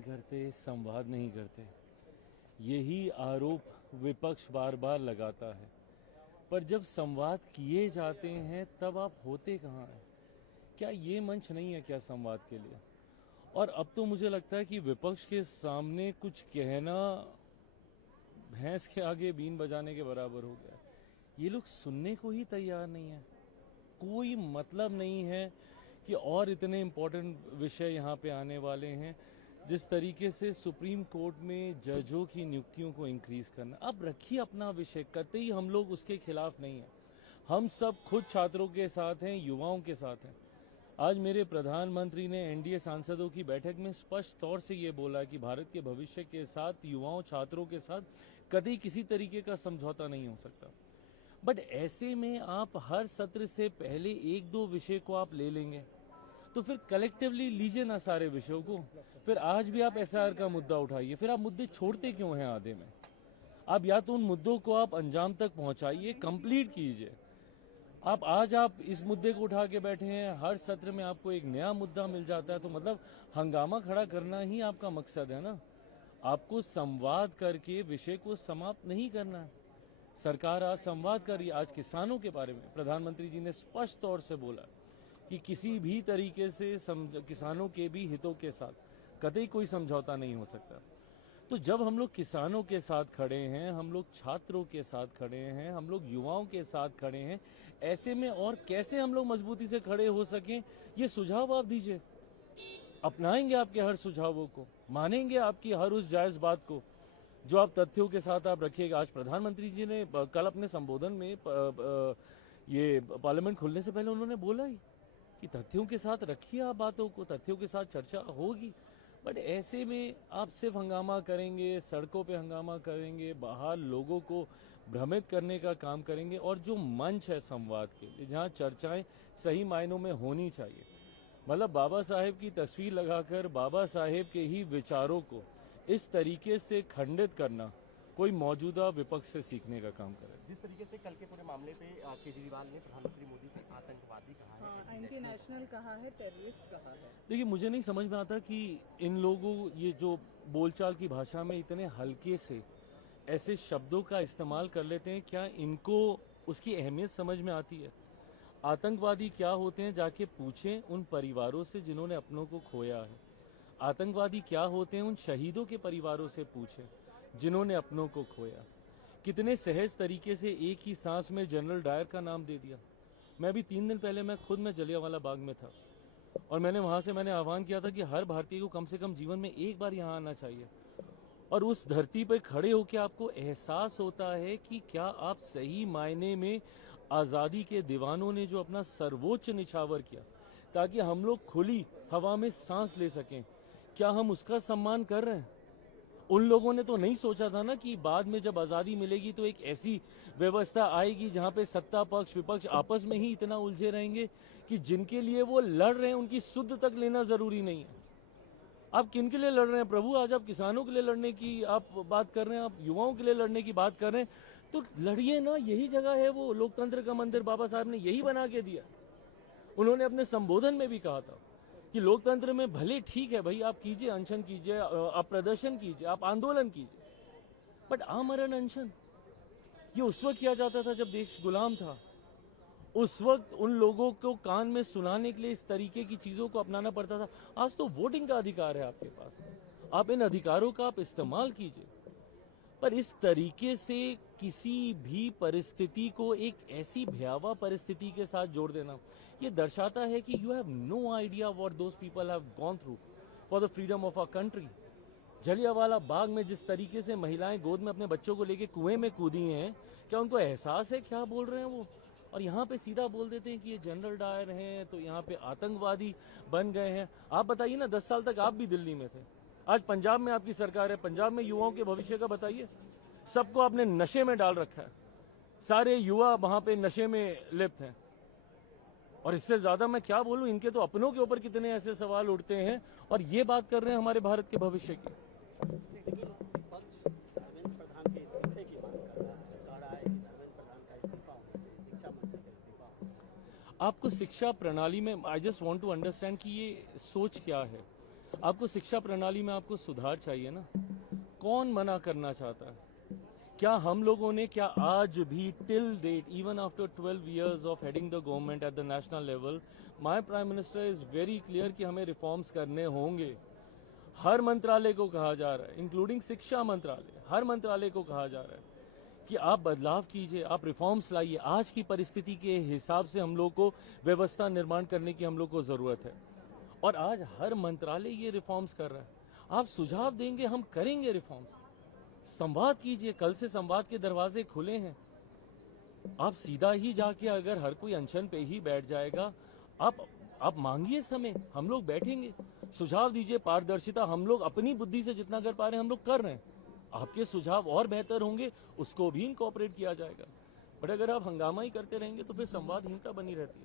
करते, संवाद नहीं करते, यही आरोप विपक्ष बार बार लगाता है। पर जब संवाद किए जाते हैं तब आप होते कहाँ हैं? क्या ये मंच नहीं है क्या संवाद के लिए? और अब तो मुझे लगता है कि विपक्ष के सामने कुछ कहना भैंस के आगे बीन बजाने के बराबर हो गया। ये लोग सुनने को ही तैयार नहीं है। कोई मतलब नहीं है कि और इतने इम्पोर्टेंट विषय यहाँ पे आने वाले हैं। जिस तरीके से सुप्रीम कोर्ट में जजों की नियुक्तियों को इंक्रीज करना, अब रखिए अपना विषय, कतई हम लोग उसके खिलाफ नहीं हैं। हम सब खुद छात्रों के साथ हैं, युवाओं के साथ हैं। आज मेरे प्रधानमंत्री ने एनडीए सांसदों की बैठक में स्पष्ट तौर से ये बोला कि भारत के भविष्य के साथ, युवाओं छात्रों के साथ कतई किसी तरीके का समझौता नहीं हो सकता। बट ऐसे में आप हर सत्र से पहले एक दो विषय को आप ले लेंगे तो फिर कलेक्टिवली लीजिए ना सारे विषयों को। फिर आज भी आप एसआईआर का मुद्दा उठाइए, फिर आप मुद्दे छोड़ते क्यों हैं आधे में? आप या तो उन मुद्दों को आप अंजाम तक पहुंचाइए, कंप्लीट कीजिए। आप इस मुद्दे को उठा के बैठे हैं, हर सत्र में आपको एक नया मुद्दा मिल जाता है, तो मतलब हंगामा खड़ा करना ही आपका मकसद है ना। आपको संवाद करके विषय को समाप्त नहीं करना है। सरकार आज संवाद कर रही है। आज किसानों के बारे में प्रधानमंत्री जी ने स्पष्ट तौर से बोला कि किसी भी तरीके से किसानों के भी हितों के साथ कतई कोई समझौता नहीं हो सकता। तो जब हम लोग किसानों के साथ खड़े हैं, हम लोग छात्रों के साथ खड़े हैं, हम लोग युवाओं के साथ खड़े हैं, ऐसे में और कैसे हम लोग मजबूती से खड़े हो सकें, ये सुझाव आप दीजिए। अपनाएंगे आपके हर सुझावों को, मानेंगे आपकी हर उस जायज बात को जो आप तथ्यों के साथ आप रखिएगा। आज प्रधानमंत्री जी ने कल अपने संबोधन में ये पार्लियामेंट खुलने से पहले उन्होंने बोला ही कि तथ्यों के साथ रखिए आप बातों को, तथ्यों के साथ चर्चा होगी। बट ऐसे में आप सिर्फ हंगामा करेंगे, सड़कों पे हंगामा करेंगे, बाहर लोगों को भ्रमित करने का काम करेंगे। और जो मंच है संवाद के लिए, जहाँ चर्चाएं सही मायनों में होनी चाहिए, मतलब बाबा साहेब की तस्वीर लगाकर बाबा साहेब के ही विचारों को इस तरीके से खंडित करना कोई मौजूदा विपक्ष से सीखने का काम करे। जिस तरीके से कल के पूरे मामले पे केजरीवाल ने प्रधानमंत्री मोदी को आतंकवादी कहा है, एंटी नेशनल कहा है, टेररिस्ट कहा है। देखिए, मुझे नहीं समझ में आता कि इन लोगों ये जो बोलचाल की भाषा में इतने हल्के से ऐसे शब्दों का इस्तेमाल कर लेते हैं, क्या इनको उसकी अहमियत समझ में आती है? आतंकवादी क्या होते हैं जाके पूछें उन परिवारों से जिन्होंने अपनों को खोया है। आतंकवादी क्या होते हैं उन शहीदों के परिवारों से पूछें जिन्होंने अपनों को खोया। कितने सहज तरीके से एक ही सांस में जनरल डायर का नाम दे दिया। मैं भी 3 दिन पहले मैं खुद जलियांवाला बाग में था और वहां से मैंने आह्वान किया था कि हर भारतीय को कम से कम जीवन में एक बार यहाँ आना चाहिए। और उस धरती पर खड़े होकर आपको एहसास होता है कि क्या आप सही मायने में आजादी के दीवानों ने जो अपना सर्वोच्च निछावर किया ताकि हम लोग खुली हवा में सांस ले सकें, क्या हम उसका सम्मान कर रहे हैं? उन लोगों ने तो नहीं सोचा था ना कि बाद में जब आजादी मिलेगी तो एक ऐसी व्यवस्था आएगी जहां पे सत्ता पक्ष विपक्ष आपस में ही इतना उलझे रहेंगे कि जिनके लिए वो लड़ रहे हैं उनकी सुध तक लेना जरूरी नहीं है। आप किन के लिए लड़ रहे हैं प्रभु? आज आप किसानों के लिए लड़ने की आप बात कर रहे हैं, आप युवाओं के लिए लड़ने की बात कर रहे हैं, तो लड़िए ना। यही जगह है, वो लोकतंत्र का मंदिर बाबा साहब ने यही बना के दिया। उन्होंने अपने संबोधन में भी कहा था कि लोकतंत्र में भले ठीक है भाई, आप कीजिए, अनशन कीजिए, आप प्रदर्शन कीजिए, आप आंदोलन कीजिए, बट आमरण अनशन ये उस वक्त किया जाता था जब देश गुलाम था। उस वक्त उन लोगों को कान में सुनाने के लिए इस तरीके की चीजों को अपनाना पड़ता था। आज तो वोटिंग का अधिकार है आपके पास, आप इन अधिकारों का आप इस्तेमाल कीजिए। पर इस तरीके से किसी भी परिस्थिति को एक ऐसी भयावह परिस्थिति के साथ जोड़ देना, ये दर्शाता है कि you have no idea what those people have gone through for the freedom of our country. Jallianwala Bagh में जिस तरीके से महिलाएं गोद में अपने बच्चों को लेकर कुएं में कूदी हैं, क्या उनको एहसास है क्या बोल रहे हैं वो? और यहाँ पे सीधा बोल देते हैं कि ये जनरल डायर हैं, तो यहाँ पे आतंकवादी बन गए हैं। आप बताइए ना, 10 साल तक आप भी दिल्ली में थे, आज पंजाब में आपकी सरकार है, पंजाब में युवाओं के भविष्य का बताइए। सबको आपने नशे में डाल रखा है, सारे युवा वहां पे नशे में लिप्त हैं। और इससे ज्यादा मैं क्या बोलूं, इनके तो अपनों के ऊपर कितने ऐसे सवाल उठते हैं और ये बात कर रहे हैं हमारे भारत के भविष्य की। आपको शिक्षा प्रणाली में, I just want to understand कि ये सोच क्या है। आपको शिक्षा प्रणाली में आपको सुधार चाहिए ना, कौन मना करना चाहता है? क्या हम लोगों ने क्या आज भी till date even after 12 years of heading the government at the national level, my prime minister is very clear कि हमें रिफॉर्म्स करने होंगे। हर मंत्रालय को कहा जा रहा है, इंक्लूडिंग शिक्षा मंत्रालय, हर मंत्रालय को कहा जा रहा है कि आप बदलाव कीजिए, आप रिफॉर्म्स लाइए। आज की परिस्थिति के हिसाब से हम लोग को व्यवस्था निर्माण करने की हम लोग को जरूरत है, और आज हर मंत्रालय ये रिफॉर्म्स कर रहा है। आप सुझाव देंगे, हम करेंगे रिफॉर्म्स। संवाद कीजिए, कल से संवाद के दरवाजे खुले हैं। आप सीधा ही जाके अगर हर कोई अनशन पे ही बैठ जाएगा, आप मांगिए समय, हम लोग बैठेंगे, सुझाव दीजिए, पारदर्शिता हम लोग अपनी बुद्धि से जितना कर पा रहे हैं हम लोग कर रहे हैं। आपके सुझाव और बेहतर होंगे, उसको भी इनकॉर्पोरेट किया जाएगा। बट अगर आप हंगामा ही करते रहेंगे तो फिर संवादहीनता बनी रहती है।